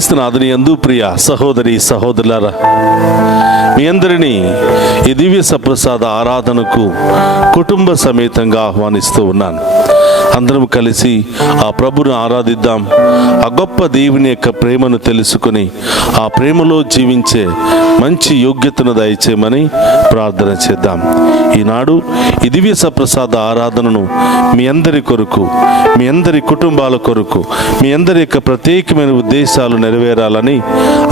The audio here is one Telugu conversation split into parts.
క్రీస్తునాథుని యందు ప్రియ సహోదరి సహోదరులారా, మీ అందరినీ ఈ దివ్య సప్రసాద ఆరాధనకు కుటుంబ సమేతంగా ఆహ్వానిస్తూ ఉన్నాను. అందరం కలిసి ఆ ప్రభుని ఆరాధిద్దాం. ఆ గొప్ప దేవుని యొక్క ప్రేమను తెలుసుకుని ఆ ప్రేమలో జీవించే మంచి యోగ్యతను దయచేయమని ప్రార్థన చేద్దాం. ఈనాడు ఈ దివ్య సప్రసాద ఆరాధనను మీ అందరి కొరకు, మీ అందరి కుటుంబాల కొరకు, మీ అందరి యొక్క ప్రత్యేకమైన ఉద్దేశాలు నెరవేరాలని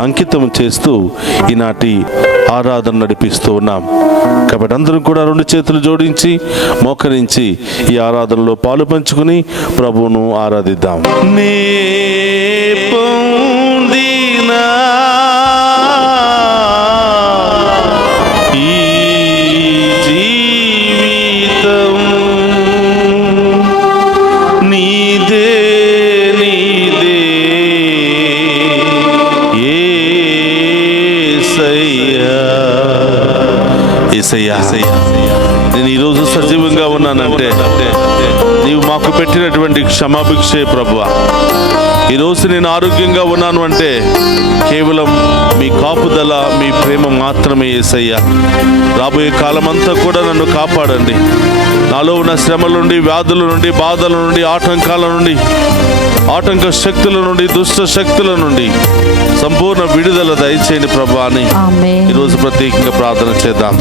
అంకితం చేస్తూ ఈనాటి ఆరాధన నడిపిస్తూ ఉన్నాం. కాబట్టి అందరం కూడా రెండు చేతులు జోడించి మోకరించి ఈ ఆరాధనలో పాలు పంచుకుని ప్రభువును ఆరాధిద్దాం. నే పొందినా ఈ జీవితం నీదే నీదే యేసయ్యా, నేను ఈరోజు సజీవంగా ఉన్నానంటే నీవు మాకు పెట్టినటువంటి క్షమాభిక్షే ప్రభువా. ఈరోజు నేను ఆరోగ్యంగా ఉన్నాను అంటే కేవలం మీ కాపుదల, మీ ప్రేమ మాత్రమే యేసయ్యా. రాబోయే కాలమంతా కూడా నన్ను కాపాడండి. నాలో ఉన్న శ్రమల నుండి, వ్యాధుల నుండి, బాధల నుండి, ఆటంకాల నుండి, ఆటంక శక్తుల నుండి, దుష్ట శక్తుల నుండి సంపూర్ణ విడుదల దయచేయండి ప్రభువా అని ఈరోజు ప్రత్యేకంగా ప్రార్థన చేద్దాం.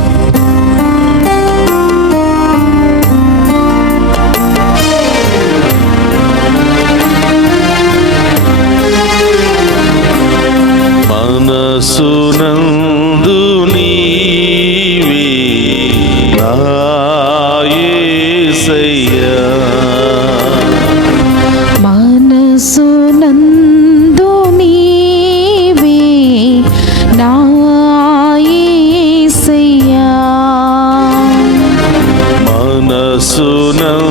మనసునందు నీవే నా యేసయ్యా, మనసునందు నీవే నా యేసయ్యా, మనసునందు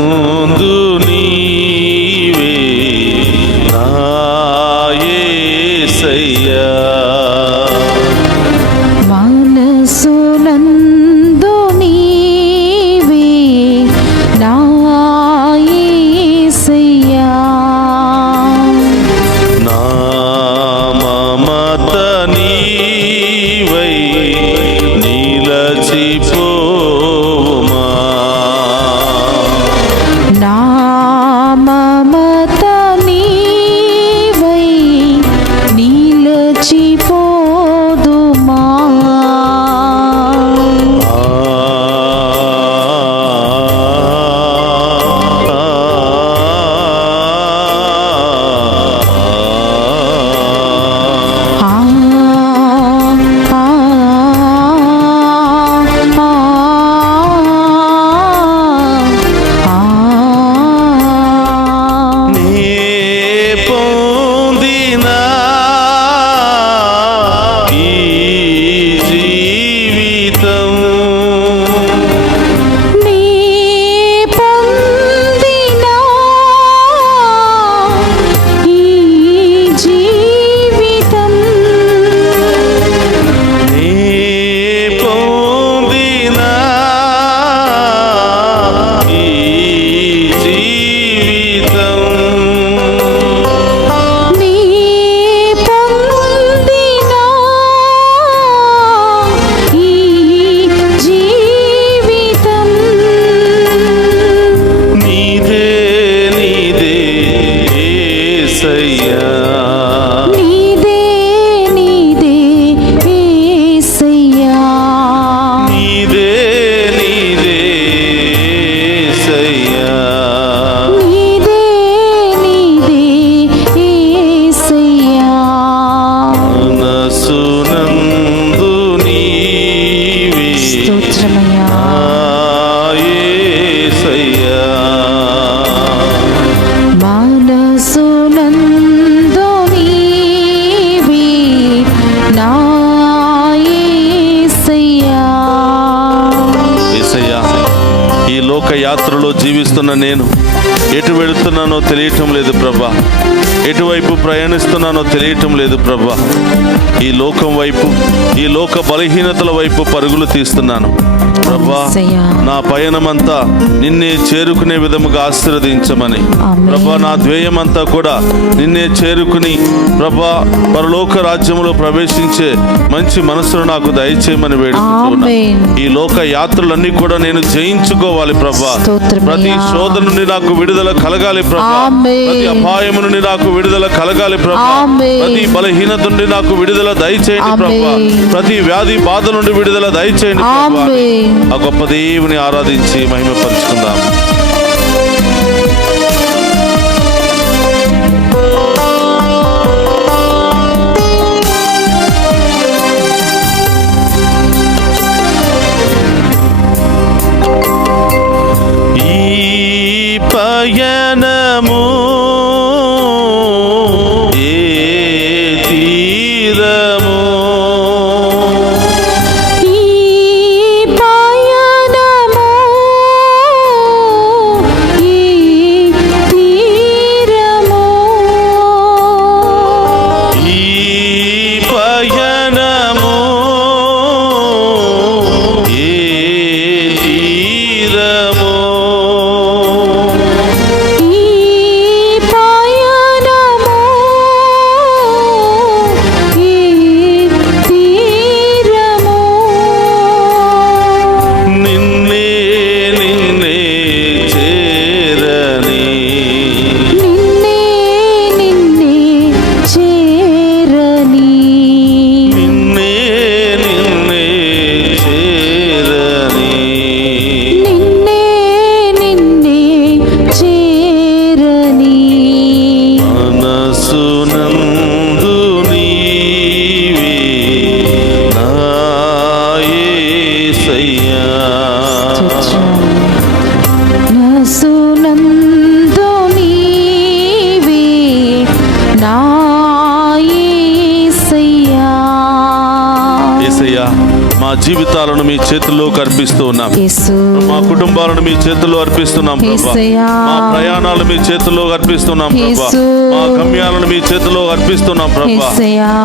నీవే నా యేసయ్యా, మనసునందు నీవే నా యేసయ్యా, నా మమత నీవై నిలచిపోవుమా, నా మమత నీవై నిలచిపోదుమా, యాత్రలో జీవిస్తున్న నేను ఎటు వెళుతున్నానో తెలియటం లేదు ప్రభా. ఎటువైపు ప్రయాణిస్తున్నానో తెలియటం లేదు ప్రభా. ఈ లోకం వైపు, ఈ లోక బలహీనతల వైపు పరుగులు తీస్తున్నాను ప్రభా. నా పయనమంతా నిన్నే చేరుకునే విధముగా ఆశీర్వదించమని ప్రభా. నా ధ్యేయమంతా కూడా నిన్నే చేరుకుని ప్రభా పరలోక రాజ్యంలో ప్రవేశించే మంచి మనసును నాకు దయచేయమని వేడుకుంటున్నా. ఈ లోక యాత్రలన్నీ కూడా నేను జయించుకోవాలి ప్రభా. ప్రతి శోధన నుండి నాకు విడుదల కలగాలి ప్రభా. ప్రతి అపాయము నుండి నాకు విడుదల కలగాలి ప్రభా. ప్రతి బలహీనత నుండి నాకు విడుదల దయచేయండి ప్రభా. ప్రతి వ్యాధి బాధ నుండి విడుదల దయచేయండి ప్రభా. ఆ గొప్ప దేవుని ఆరాధించి మహిమపరుచుకుందాం. ఈ పయనము మా జీవితాలను మీ చేతుల్లోకి అర్పిస్తూ ఉన్నాం. మా కుటుంబాలను మీ చేతుల్లో అర్పిస్తున్నాం ప్రభా. మా ప్రయాణాలు మీ చేతుల్లో అర్పిస్తున్నాం ప్రభా. మా గమ్యాలను మీ చేతుల్లో అర్పిస్తున్నాం ప్రభా.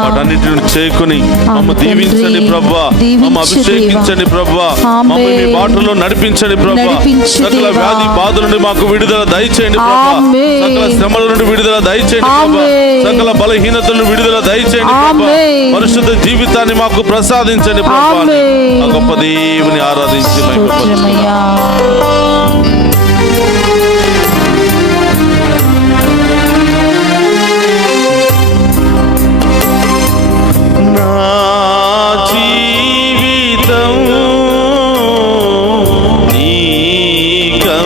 వాటన్నిటిని చేకుని మమ్మ దీవించండి ప్రభా. మమ్మ అభిషేకించండి ప్రభా. మమ్మల్ని మీ బాటలో నడిపించండి ప్రభా. సకల వ్యాధి బాధల నుండి మాకు విడుదల దయచేయండి ప్రభా. సకల శ్రమల నుండి విడుదల దయచేయండి ప్రభా. సకల బలహీనతలను విడుదల దయచేయండి ప్రభా. పరిశుద్ధ జీవితాన్ని మాకు ప్రసాదించండి ప్రభా. ఆ గొప్ప దేవుని ఆరాధించి నా జీవితం నీకంకితం.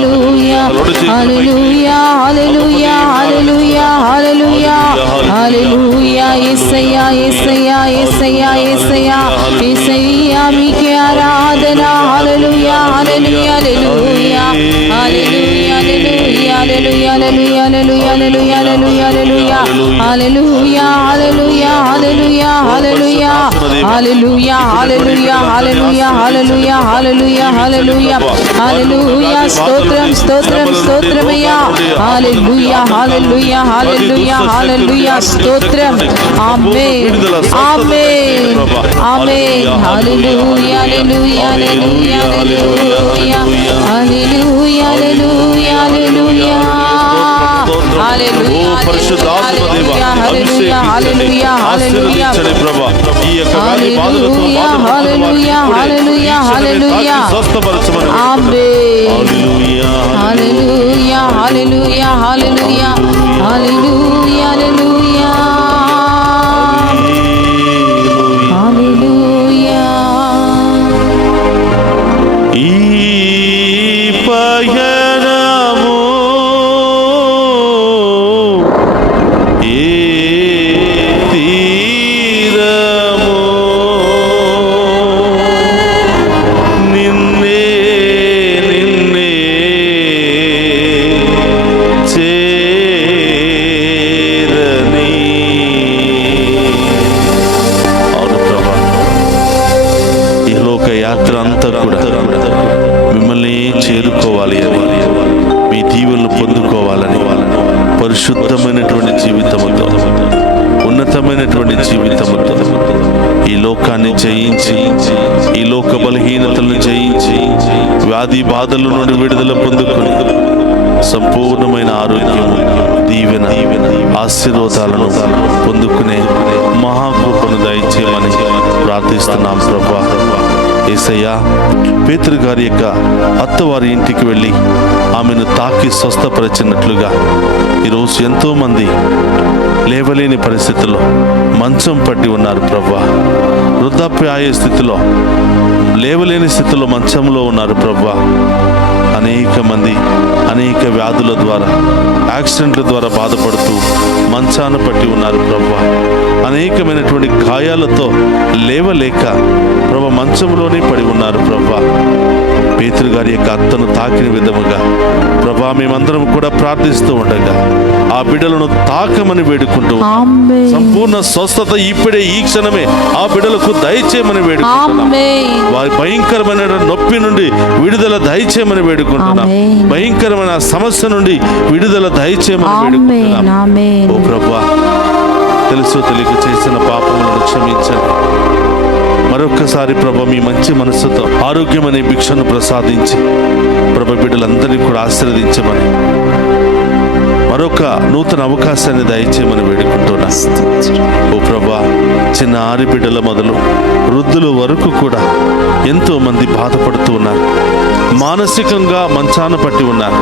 హల్లెలూయా హల్లెలూయా హల్లెలూయా హల్లెలూయా హల్లెలూయా హల్లెలూయా యేసయ్యా యేసయ్యా యేసయ్యా యేసయ్యా యేసయ్యా మీకే ఆరాధన హల్లెలూయా హల్లెలూయా హల్లెలూయా హల్లెలూయా హల్లెలూయా హల్లెలూయా హల్లెలూయా హల్లెలూయా హల్లెలూయా హల్లెలూయా హల్లెలూయా హల్లెలూయా హల్లెలూయా హల్లెలూయా హల్లెలూయా హల్లెలూయా హల్లెలూయా హల్లెలూయా హల్లెలూయా స్తోత్రం స్తోత్రం స్తోత్రమయ్యా హల్లెలూయా హల్లెలూయా హల్లెలూయా హల్లెలూయా స్తోత్రం ఆమేన్ ఆమేన్ ఆమేన్ హల్లెలూయా హల్లెలూయా హల్లెలూయా హల్లెలూయా హల్లెలూయా హల్లెలూయా హల్లెలూయా హల్లెలూయా పరిశుద్ధాత్మ దేవ హల్లెలూయా హల్లెలూయా హల్లెలూయా ప్రభా ఈ యొక్క వ్యాధి బాధలతో హల్లెలూయా హల్లెలూయా హల్లెలూయా స్వస్థపరచమని ఆమేన్ హల్లెలూయా హల్లెలూయా హల్లెలూయా హల్లెలూయా హల్లెలూయా హల్లెలూయా ఈ పయనము ఏ తీరము నిన్నే నిన్నే చేరని. అవును ప్రభా, ఈ లోక యాత్ర అంతా కూడా మిమ్మల్ని చేరుకోవాలి అని, మీ దీవెనలు పొందుకోవాలని, పరిశుద్ధమైనటువంటి జీవితముతో, ఉన్నతమైనటువంటి జీవితముతో ఈ లోకాన్ని జయించి, ఈ లోక బలహీనతలను జయించి, వ్యాధి బాధల నుండి విడుదల పొందుకొని సంపూర్ణమైన ఆరోగ్యము, దీవెన, ఆశీర్వాదాలను పొందుకునే మహాకృపను దయచేయమని ప్రార్థిస్తున్నాం ప్రభా. యేసయ్యా, పేతురు గారి యొక్క అత్తవారి ఇంటికి వెళ్ళి ఆమెను తాకి స్వస్థపరిచినట్లుగా ఈరోజు ఎంతో మంది లేవలేని పరిస్థితుల్లో మంచం పట్టి ఉన్నారు ప్రభా. వృద్ధాప్యాయ స్థితిలో, లేవలేని స్థితిలో మంచంలో ఉన్నారు ప్రభా. అనేక మంది అనేక వ్యాధుల ద్వారా, యాక్సిడెంట్ల ద్వారా బాధపడుతూ మంచాన పట్టి ఉన్నారు ప్రభా. అనేకమైనటువంటి గాయాలతో లేవలేక ప్రభా మంచంలోనే పడి ఉన్నారు ప్రభా. పేతురు గారి యొక్క అత్తను తాకిన విధముగా ప్రభా మేమందరం కూడా ప్రార్థిస్తూ ఉండగా ఆ బిడ్డలను తాకమని వేడుకుంటూ, సంపూర్ణ స్వస్థత ఇప్పుడే ఈ క్షణమే ఆ బిడ్డలకు దయచేయమని వేడుకుంటున్నాం. వారి భయంకరమైన నొప్పి నుండి విడుదల దయచేయమని వేడుకుంటున్నాం. భయంకరమైన సమస్య నుండి విడుదల దయచేయమని వేడుకుంటున్నాం. ఓ ప్రభా, తెలుసు తెలియక చేసిన పాపములను క్షమించండి. మరొక్కసారి ప్రభా మీ మంచి మనస్సుతో ఆరోగ్యం అనే భిక్షను ప్రసాదించి ప్రభా బిడ్డలందరినీ కూడా ఆశీర్వదించమని, మరొక నూతన అవకాశాన్ని దయచేయమని వేడుకుంటున్నా. ఓ ప్రభా, చిన్న ఆరి బిడ్డల మొదలు వృద్ధుల వరకు కూడా ఎంతో మంది బాధపడుతూ ఉన్నారు. మానసికంగా మంచాన పట్టి ఉన్నారు.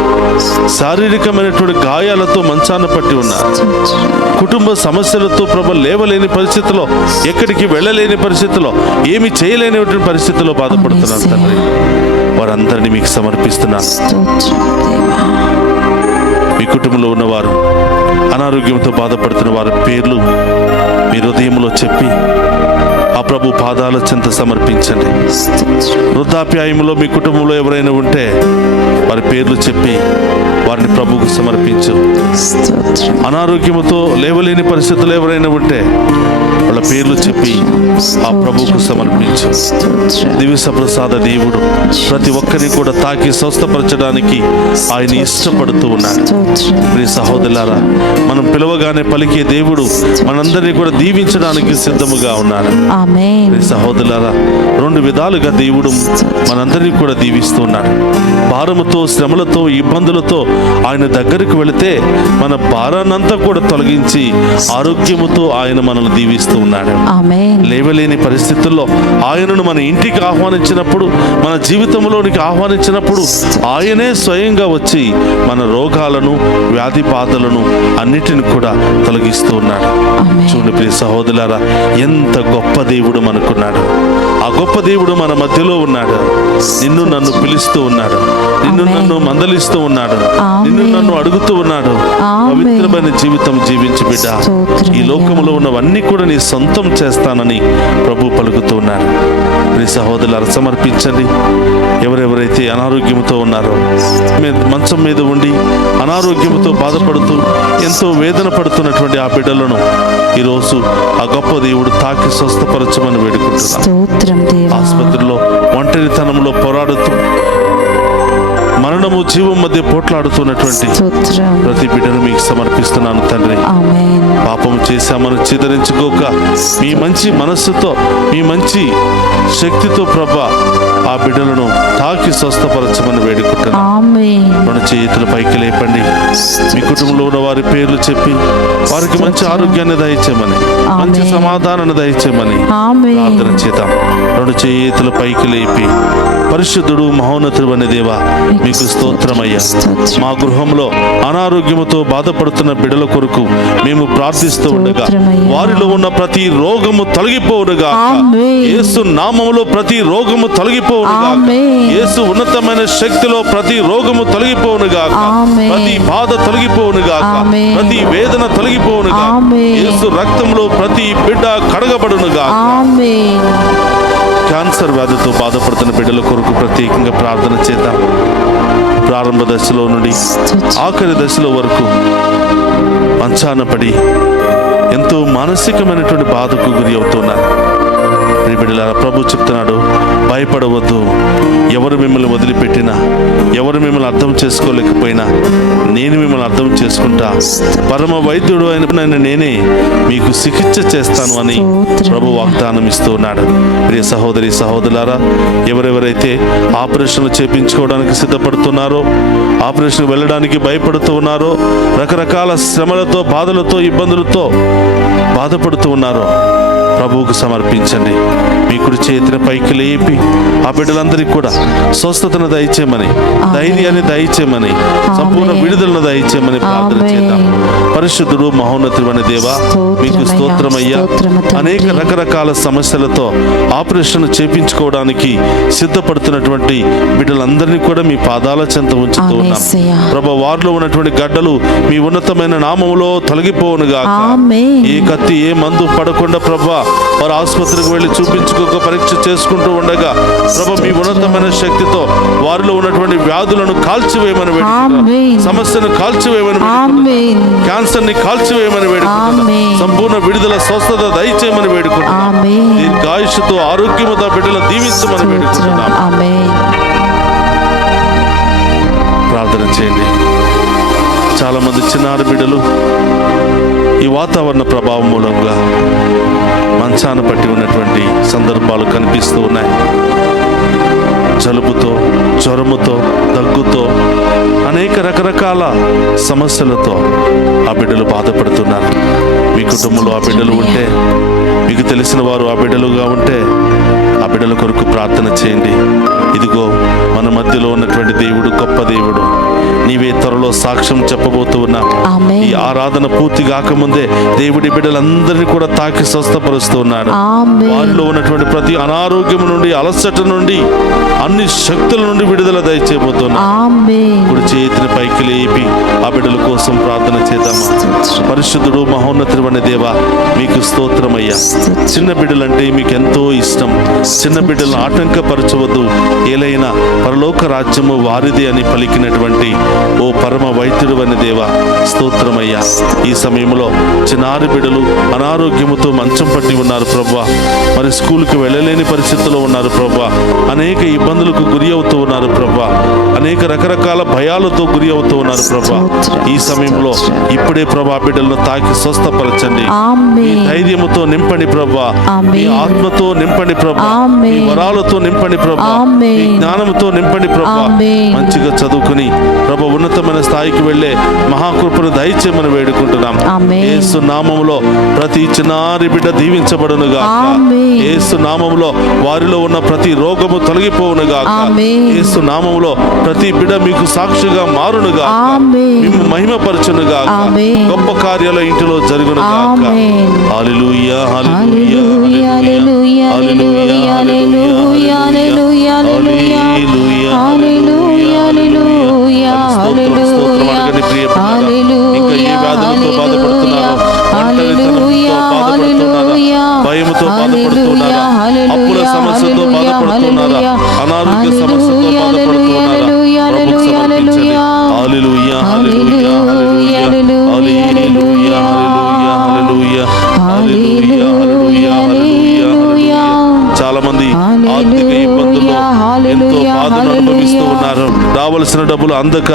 శారీరకమైనటువంటి గాయాలతో మంచాన పట్టి ఉన్నారు. కుటుంబ సమస్యలతో ప్రభా లేవలేని పరిస్థితిలో, ఎక్కడికి వెళ్ళలేని పరిస్థితిలో, ఏమి చేయలేని పరిస్థితిలో బాధపడుతున్నారు తండ్రి. వారందరినీ మీకు సమర్పిస్తున్నాను. మీ కుటుంబంలో ఉన్నవారు, అనారోగ్యంతో బాధపడుతున్న వారి పేర్లు మీ హృదయంలో చెప్పి ఆ ప్రభు పాదాల చెంత సమర్పించండి. వృద్ధాప్యాయంలో మీ కుటుంబంలో ఎవరైనా ఉంటే వారి పేర్లు చెప్పి వారిని ప్రభువుకు సమర్పించు. అనారోగ్యముతో లేవలేని పరిస్థితులు ఎవరైనా ఉంటే వాళ్ళ పేర్లు చెప్పి ఆ ప్రభువుకు సమర్పించు. దివ్య ప్రసాద దేవుడు ప్రతి ఒక్కరిని కూడా తాకి స్వస్థపరచడానికి ఆయన ఇష్టపడుతూ ఉన్నాడు. ప్రియ సహోదరులారా, మనం పిలవగానే పలికే దేవుడు మనందరినీ కూడా దీవించడానికి సిద్ధముగా ఉన్నాడు. ప్రియ సహోదరులారా, రెండు విధాలుగా దేవుడు మనందరినీ కూడా దీవిస్తూ ఉన్నాడు. భారముతో, శ్రమలతో, ఇబ్బందులతో ఆయన దగ్గరికి వెళితే మన భారాన్నంతా కూడా తొలగించి ఆరోగ్యముతో ఆయన మనల్ని దీవిస్తూ చేస్తూ ఉన్నాడు. ఆమేన్. లేవలేని పరిస్థితుల్లో ఆయనను మన ఇంటికి ఆహ్వానించినప్పుడు, మన జీవితంలోనికి ఆహ్వానించినప్పుడు ఆయనే స్వయంగా వచ్చి మన రోగాలను, వ్యాధి బాధలను అన్నిటిని కూడా తొలగిస్తూ ఉన్నాడు. ఆమేన్. చూడండి ప్రియ సహోదరులారా, ఎంత గొప్ప దేవుడు మనకున్నాడు. ఆ గొప్ప దేవుడు మన మధ్యలో ఉన్నాడు. నిన్ను నన్ను పిలుస్తూ ఉన్నాడు, నిన్ను నన్ను మందలిస్తూ ఉన్నాడు, నిన్ను నన్ను అడుగుతూ ఉన్నాడు. పవిత్రమైన జీవితం జీవించు బిడ్డ, ఈ లోకములో ఉన్నవన్నీ కూడా నీ సొంతం చేస్తానని ప్రభు పలుకుతూ ఉన్నాడు. ప్రియ సహోదరులారా, సమర్పించండి. ఎవరెవరైతే అనారోగ్యంతో ఉన్నారో, మంచం మీద ఉండి అనారోగ్యంతో బాధపడుతూ ఎంతో వేదన పడుతున్నటువంటి ఆ బిడ్డలను ఈరోజు ఆ గొప్ప దేవుడు తాకి స్వస్థపరచమని వేడుకుంటున్నాను. స్తోత్రం దేవా. ఆసుపత్రిలో ఒంటరితనంలో పోరాడుతూ మరణము జీవం మధ్య పోట్లాడుతున్నటువంటి స్తోత్రం. ప్రతి బిడ్డను మీకు సమర్పిస్తున్నాను తండ్రి. ఆమేన్. పాపం చేశామని చిదరించుకోక మీ మంచి మనస్సుతో, మీ మంచి శక్తితో ప్రభా ఆ బిడ్డలను తాకి స్వస్థపరచమని వేడుకుంటున్నాను. ఆమేన్. మన చేతుల పైకి లేపండి. మీ కుటుంబంలో ఉన్న వారి పేర్లు చెప్పి వారికి మంచి ఆరోగ్యాన్ని దయచేయమని, మంచి సమాధానాన్ని దయచేయమని ఆమేన్. ప్రార్థన చేద్దాం. రెండు చేతుల పైకి లేపి, పరిశుద్ధుడు మహోన్నతుడు అనే దేవా, మీకు స్తోత్రమయ్యా. మా గృహంలో అనారోగ్యముతో బాధపడుతున్న బిడ్డల కొరకు మేము ప్రార్థిస్తూ ఉండగా వారిలో ఉన్న ప్రతి రోగము తొలగిపోవునుగా. ఆమేన్. యేసు నామములో ప్రతి రోగము తొలగిపోవునుగా. ఆమేన్. యేసు ఉన్నతమైన శక్తిలో ప్రతి రోగము తొలగిపోవునుగా. ఆమేన్. ప్రతి బాధ తొలగిపోవునుగా. ఆమేన్. ప్రతి వేదన తొలగిపోవునుగా. ఆమేన్. యేసు రక్తంలో ప్రతి బిడ్డ కడగబడునుగా. ఆమేన్. క్యాన్సర్ వ్యాధితో బాధపడుతున్న బిడ్డల కొరకు ప్రత్యేకంగా ప్రార్థన చేద్దాం. ప్రారంభ దశలో నుండి ఆఖరి దశలో వరకు మంచాన పడి ఎంతో మానసికమైనటువంటి బాధకు గురి అవుతున్నారు. బిడ్డలారా, ప్రభు చెప్తున్నాడు, భయపడవద్దు. ఎవరు మిమ్మల్ని వదిలిపెట్టినా, ఎవరు మిమ్మల్ని అర్థం చేసుకోలేకపోయినా నేను మిమ్మల్ని అర్థం చేసుకుంటా. పరమ వైద్యుడు అయిన నేనే మీకు చికిత్స చేస్తాను అని ప్రభు వాగ్దానం ఇస్తూ ఉన్నాడు. ప్రియ సహోదరి సహోదరులారా, ఎవరెవరైతే ఆపరేషన్లు చేపించుకోవడానికి సిద్ధపడుతున్నారో, ఆపరేషన్ వెళ్ళడానికి భయపడుతూ ఉన్నారో, రకరకాల శ్రమలతో, బాధలతో, ఇబ్బందులతో బాధపడుతూ ఉన్నారో ప్రభువుకు సమర్పించండి. మీ కుడి చేతిని పైకి లేపి ఆ బిడ్డలందరికీ కూడా స్వస్థతను దయచేయమని, ధైర్యాన్ని దయచేయమని, సంపూర్ణ విడుదలను దయచేయమని ప్రార్థన చేద్దాం. పరిశుద్ధుడు మహోన్నతుడు అనే దేవా, మీకు స్తోత్రమయ్యా. అనేక రకరకాల సమస్యలతో ఆపరేషన్ చేపించుకోవడానికి సిద్ధపడుతున్నటువంటి బిడ్డలందరినీ కూడా మీ పాదాల చెంత ఉంచుతూ ఉన్నాం. ప్రభు, వారిలో ఉన్నటువంటి గడ్డలు మీ ఉన్నతమైన నామములో తొలగిపోవునుగా. ఏ కత్తి, ఏ మందు పడకుండా ప్రభా వారు ఆసుపత్రికి వెళ్ళి చూపించుకోక పరీక్ష చేసుకుంటూ ఉండగా ప్రభు మీ ఉన్నతమైన శక్తితో వారిలో ఉన్నటువంటి వ్యాధులను కాల్చివేయమని వేడుకుంటున్నాను. సమస్యను కాల్చివేయమని వేడుకుంటున్నాను. క్యాన్సర్ ని కాల్చివేయమని వేడుకుంటున్నాను. సంపూర్ణ విడుదల, స్వస్థత దయచేయమని వేడుకుంటున్నాను. దీర్ఘాయుష్తో, ఆరోగ్యముతో బిడ్డలను దీవించమని వేడుకుంటున్నాను. ప్రార్థన చేయండి. చాలా మంది చిన్నారి బిడ్డలు ఈ వాతావరణ ప్రభావం మూలంగా మంచాన పట్టి ఉన్నటువంటి సందర్భాలు కనిపిస్తూ ఉన్నాయి. జలుబుతో, జ్వరముతో, దగ్గుతో, అనేక రకరకాల సమస్యలతో ఆ బిడ్డలు బాధపడుతున్నారు. మీ కుటుంబంలో ఆ బిడ్డలు ఉంటే, మీకు తెలిసిన వారు ఆ బిడ్డలుగా ఉంటే ఆ బిడ్డల కొరకు ప్రార్థన చేయండి. ఇదిగో మన మధ్యలో ఉన్నటువంటి దేవుడు గొప్ప దేవుడు. నీవే త్వరలో సాక్ష్యం చెప్పబోతూ ఉన్నా. ఈ ఆరాధన పూర్తి కాకముందే దేవుడి బిడ్డలందరినీ కూడా తాకి స్వస్థపరుస్తూ ఉన్నాడు. వారిలో ఉన్నటువంటి ప్రతి అనారోగ్యం నుండి, అలసట నుండి, అన్ని శక్తుల నుండి విడుదల దయచేయబోతున్నా. ఇప్పుడు చేతిని పైకి లేపి ఆ బిడ్డల కోసం ప్రార్థన చేద్దామా. పరిశుద్ధుడు మహోన్నతుడు అనే దేవా, మీకు స్తోత్రమయ్యా. చిన్న బిడ్డలంటే మీకు ఎంతో ఇష్టం. చిన్న బిడ్డలను ఆటంకపరచవద్దు, ఏలైనా పరలోక రాజ్యము వారిది అని పలికినటువంటి ఓ పరమ వైద్యుడు అనే దేవా, స్తోత్రమయ్యా. ఈ సమయంలో చిన్నారి బిడ్డలు అనారోగ్యముతో మంచం పట్టి ఉన్నారు ప్రభువా. మరి స్కూల్కి వెళ్ళలేని పరిస్థితుల్లో ఉన్నారు ప్రభువా. అనేక ఇబ్బందులకు గురి అవుతూ ఉన్నారు ప్రభువా. అనేక రకరకాల భయాలతో గురి అవుతూ ఉన్నారు ప్రభువా. ఈ సమయంలో ఇప్పుడే ప్రభా బిడ్డలను తాకి స్వస్థపరచండి. మీ ధైర్యముతో నింపండి ప్రభువా. మీ ఆత్మతో నింపండి ప్రభువా. మీ వరాలతో నింపండి ప్రభువా. మీ జ్ఞానంతో నింపండి ప్రభువా. మంచిగా చదువుకుని ప్రభు ఉన్నతమైన స్థాయికి వెళ్ళే మహాకృపను దయచేయమని వేడుకుంటున్నాం. ఆమేన్. యేసు నామములో ప్రతి చిన్నారి బిడ్డ దీవించబడునుగా. ఆమేన్. యేసు నామములో వారిలో ఉన్న ప్రతి రోగము తొలగిపోవునుగా. ఆమేన్. యేసు నామములో ప్రతి బిడ్డ మీకు సాక్షిగా మారునుగా. ఆమేన్. మేము మహిమపరచునుగా. ఆమేన్. గొప్ప కార్యాలు ఇంటిలో జరుగునుగా. ఆమేన్. హల్లెలూయా, హల్లెలూయా, హల్లెలూయా, హల్లెలూయా, హల్లెలూయా, హల్లెలూయా, హల్లెలూయా, హల్లెలూయా, హల్లెలూయా, హల్లెలూయా, హల్లెలూయా, హల్లెలూయా, భయముతో బాధపడుతున్నారా? అప్పుల సమస్యతో బాధపడుతున్నారా? అనారోగ్య సమస్యతో బాధపడుతున్నారా? ప్రభువుకు సమర్పించండి. హల్లెలూయా, హల్లెలూయా, హల్లెలూయా, హల్లెలూయా, హల్లెలూయా, హల్లెలూయా, హల్లెలూయా, హల్లెలూయా. చాలా మంది ఆర్థిక ఇబ్బందుల్లో ఎంతో బాధను అనుభవిస్తూ ఉన్నారు. రావలసిన డబ్బులు అందక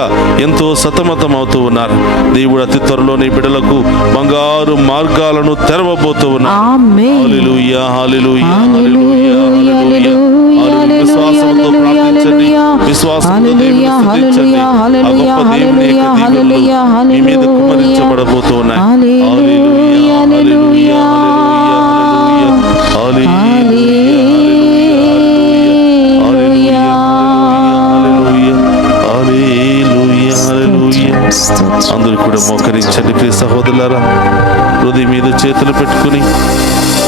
ఎంతో సతమతం అవుతూ ఉన్నారు. దేవుడు అతి త్వరలోని బిడ్డలకు బంగారు మార్గాలను తెరవబోతూ ఉన్నారు. హల్లెలూయా, హల్లెలూయా, హల్లెలూయా, హల్లెలూయా. విశ్వాసంతో ప్రార్థించండి. విశ్వాసంతో దేవుని స్తుతించండి. ఆ గొప్ప దేవుని యొక్క దీవెనలు మీ మీద కుమ్మరించబడబోతూ ఉన్నాయి. హల్లెలూయా, హల్లెలూయా, హల్లెలూయా, అందరూ కూడా మోకరించండి. ప్రియ సహోదరులారా, హృదయం మీద చేతులు పెట్టుకుని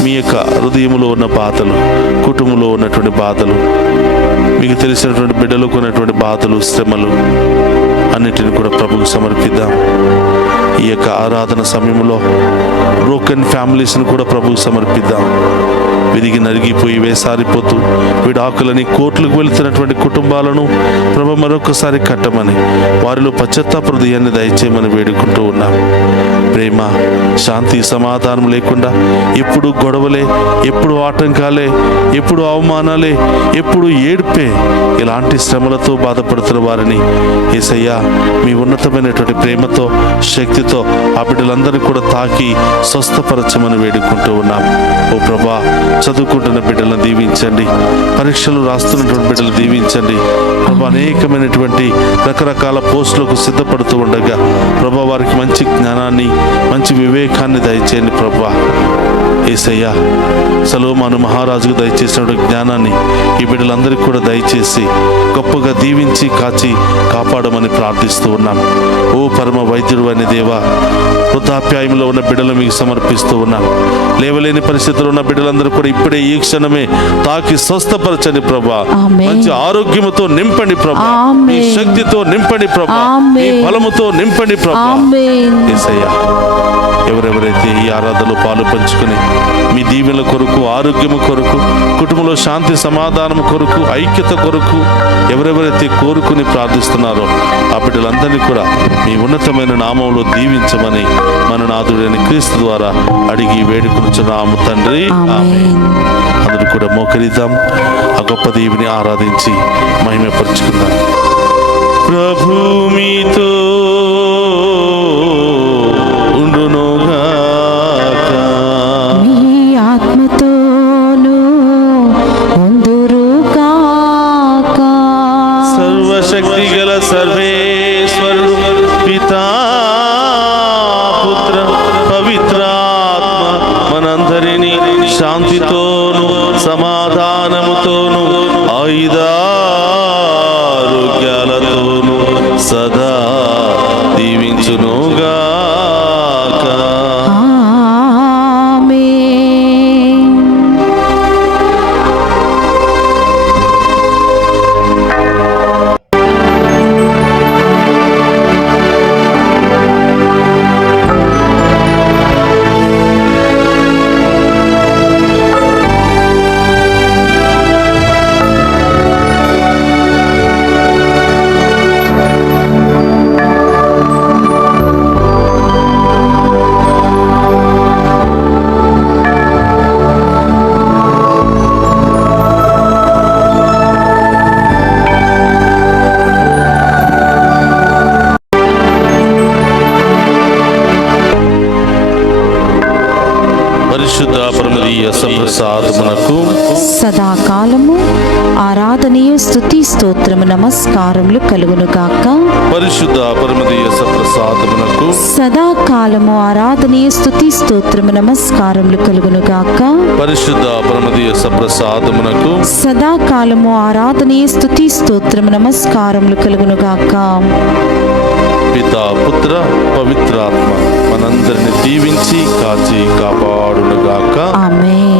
మీ యొక్క హృదయంలో ఉన్న బాధలు, కుటుంబంలో ఉన్నటువంటి బాధలు, మీకు తెలిసినటువంటి బిడ్డలకు ఉన్నటువంటి బాధలు, శ్రమలు అన్నిటిని కూడా ప్రభువుకు సమర్పిద్దాం. ఈ యొక్క ఆరాధన సమయంలో బ్రోకెన్ ఫ్యామిలీస్ని కూడా ప్రభువుకు సమర్పిద్దాం. విరిగి నరిగిపోయి వేసారిపోతూ విడాకులని కోర్టులకు వెళుతున్నటువంటి కుటుంబాలను ప్రభు మరొకసారి కట్టమని, వారిలో పశ్చాత్తాప హృదయాన్ని దయచేయమని వేడుకుంటూ ఉన్నాం. ప్రేమ, శాంతి, సమాధానం లేకుండా ఎప్పుడు గొడవలే, ఎప్పుడు ఆటంకాలే, ఎప్పుడు అవమానాలే, ఎప్పుడు ఏడ్పే, ఇలాంటి శ్రమలతో బాధపడుతున్న వారిని యేసయ్యా మీ ఉన్నతమైనటువంటి ప్రేమతో, శక్తితో ఆ బిడ్డలందరినీ కూడా తాకి స్వస్థపరచమని వేడుకుంటూ ఉన్నాం. ఓ ప్రభా, చదువుకుంటున్న బిడ్డలను దీవించండి. పరీక్షలు రాస్తున్నటువంటి బిడ్డలు దీవించండి. ప్రభా, అనేకమైనటువంటి రకరకాల పోస్టులకు సిద్ధపడుతూ ఉండగా ప్రభా వారికి మంచి జ్ఞానాన్ని, మంచి వివేకాన్ని దయచేయండి. ప్రభా యేసయ్యా, సొలొమోను మహారాజుకు దయచేసిన జ్ఞానాన్ని ఈ బిడ్డలందరికీ కూడా దయచేసి గొప్పగా దీవించి కాచి కాపాడమని ప్రార్థిస్తూ ఉన్నాం. ఓ పరమ వైద్యుడు అనే దేవా, వృద్ధాప్యాయంలో ఉన్న బిడ్డలు మీకు సమర్పిస్తూ ఉన్నాం. లేవలేని పరిస్థితుల్లో ఉన్న బిడ్డలందరూ కూడా ఇప్పుడే ఈ క్షణమే తాకి స్వస్థపరచండి ప్రభా. మంచి ఆరోగ్యముతో నింపండి ప్రభా, మీ శక్తితో నింపండి ప్రభా, మీ బలముతో నింపండి ప్రభా. యేసయ్యా, ఎవరెవరైతే ఈ ఆరాధనలో పాలు పంచుకుని మీ దీవెనల కొరకు, ఆరోగ్యము కొరకు, కుటుంబంలో శాంతి సమాధానం కొరకు, ఐక్యత కొరకు ఎవరెవరైతే కోరుకుని ప్రార్థిస్తున్నారో ఆ బిడ్డలందరినీ కూడా మీ ఉన్నతమైన నామంలో దీవించమని మన నాథుడైన క్రీస్తు ద్వారా అడిగి వేడుకొనుచున్నాము తండ్రి, ఆమేన్. అందరూ కూడా మోకరిద్దాం. ఆ గొప్ప దేవుని ఆరాధించి మహిమపరుచుకుందాం. ప్రభు మీతో ఉండునుగాక, మీ ఆత్మతోను ఉందురుగాక. సర్వశక్తి గల సర్వేశ్వరుడు పితా, పుత్ర, పవిత్రాత్మ మనందరినీ శాంతితోను సమాధానముతోను ఆయుధారోగ్యాలతోను సదా దీవించునుగాక. ఆమేన్. పరిశుద్ధ పరమదీయ సప్రసాదమునకు సదాకాలము ఆరాధనీయ స్తుతి స్తోత్రములు స్తోత్రము నమస్కారములు కలుగును గాక. పరిశుద్ధ పరమదీయ సప్రసాదమునకు సదాకాలము ఆరాధనీయ స్తుతి స్తోత్రము నమస్కారములు కలుగును గాక. పరిశుద్ధ పరమదీయ సప్రసాదమునకు సదాకాలము ఆరాధనీయ స్తుతి స్తోత్రము నమస్కారములు కలుగును గాక. పితా పుత్ర పవిత్రాత్మ మనందరిని దీవించి కాచి కాపాడునుగాక. ఆమేన్.